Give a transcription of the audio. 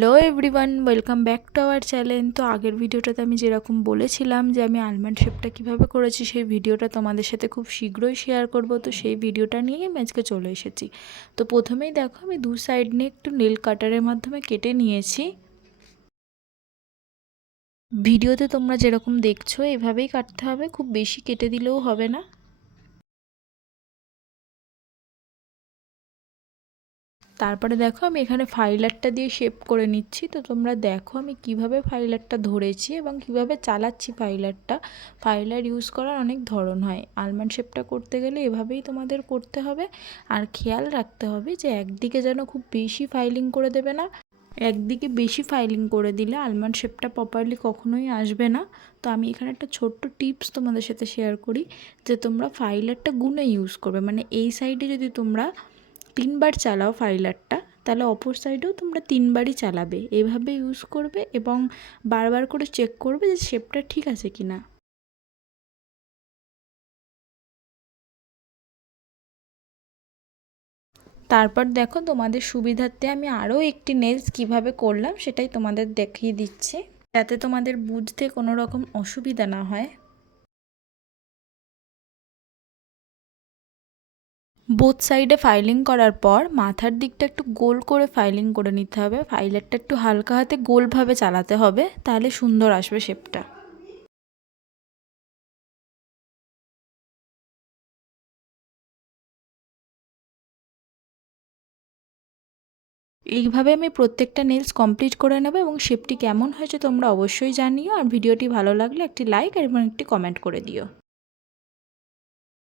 Hello everyone, welcome back to our channel. তো আগের ভিডিওটাতে আমি যেরকম বলেছিলাম যে আমি আলমন্ড শেপটা কীভাবে করেছি, সেই ভিডিওটা তোমাদের সাথে খুব শীঘ্রই শেয়ার করব। তো সেই ভিডিওটা নিয়েই আমি আজকে চলে এসেছি। তো প্রথমেই দেখো, আমি দু সাইড নিয়ে একটু নেল কাটারের মাধ্যমে কেটে নিয়েছি। ভিডিওতে তোমরা যেরকম দেখছো এভাবেই কাটতে হবে, খুব বেশি কেটে দিলেও হবে না। তারপরে দেখো, আমি এখানে ফাইলারটা দিয়ে শেপ করে নিচ্ছি। তো তোমরা দেখো আমি কিভাবে ফাইলারটা ধরেছি এবং কিভাবে চালাচ্ছি ফাইলারটা। ফাইলার ইউজ করার অনেক ধরন হয়, আলমন্ড শেপটা করতে গেলে এভাবেই তোমাদের করতে হবে। আর খেয়াল রাখতে হবে যে একদিকে যেন খুব বেশি ফাইলিং করে দেবে না, একদিকে বেশি ফাইলিং করে দিলে আলমন্ড শেপটা প্রপারলি কখনোই আসবে না। তো আমি এখানে একটা ছোট্ট টিপস তোমাদের সাথে শেয়ার করি, যে তোমরা ফাইলারটা গুনে ইউজ করবে। মানে এই সাইডে যদি তোমরা 3বার চালাও ফাইলারটা, তাহলে অপর সাইডেও তোমরা 3বারই চালাবে। এভাবে ইউজ করবে এবং বারবার করে চেক করবে যে শেপটা ঠিক আছে কি না। তারপর দেখো, তোমাদের সুবিধার্থে আমি আরও একটি নেলস কিভাবে করলাম সেটাই তোমাদের দেখিয়ে দিচ্ছি, যাতে তোমাদের বুঝতে কোনো রকম অসুবিধা না হয়। বোথ সাইডে ফাইলিং করার পর মাথার দিকটা একটু গোল করে ফাইলিং করে নিতে হবে। ফাইলারটা একটু হালকা হাতে গোলভাবে চালাতে হবে, তাহলে সুন্দর আসবে শেপটা। এইভাবে আমি প্রত্যেকটা নেলস কমপ্লিট করে নেব এবং শেপটি কেমন হয়েছে তোমরা অবশ্যই জানিও। আর ভিডিওটি ভালো লাগলে একটি লাইক এবং একটি কমেন্ট করে দিও।